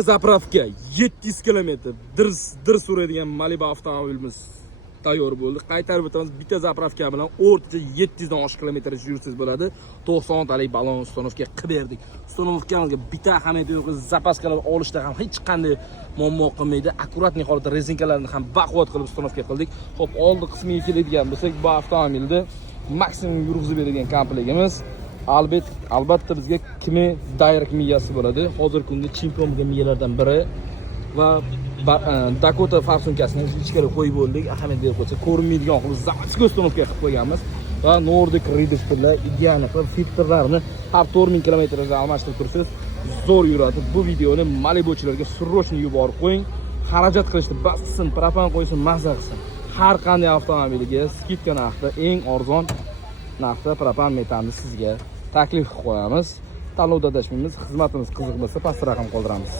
Zapravka 700 kilometr dir suradigan Malibu avtomobilimiz tayyor bo'ldi. Qaytarib o'tamiz. Bitta zapravka bilan o'rtacha 700 dan oshiq kilometr yursangiz bo'ladi. 90 talik balon ustonovka qilib berdik. Ustonovkamizga bitta ahamiyati yo'q. Zapaskalar olishda ham hech qanday muammo qilmaydi. Akkuratniy holatda rezinkalarni ham baquvvat qilib ustonovka qildik. Xo'p, oldi qismiga keladigan bo'lsak, bu avtomobilda maksimum yurg'izib beradigan komplektimiz albatta bizga Kimi Direct miyasi bo'ladi. Hozirgi kunda chempion bo'lgan miyalardan biri va Dakota farsunkasini ichkari qo'yib bo'ldik. Ahamiyat berib qo'ysak, ko'rinmaydigan qilib zavodskiy ustonovka qilib qo'yganmiz va Nordic redistorlar ideal qilib filtrlarni har 4000 kilometrda almashtirib tursiz, zo'r yuradi. Bu videoni Malibuchilarga srochni yuborib qo'ying. Xarajat qilishni bassin, propan qo'ysin, mazza qilsin. Har qanday avtomobiliga skidka narxida eng arzon narxda propan metanni sizga taklif qilib qo'yamiz. Tanlovda adashmaymiz. Xizmatimiz qiziq bo'lsa, past raqam qoldiramiz.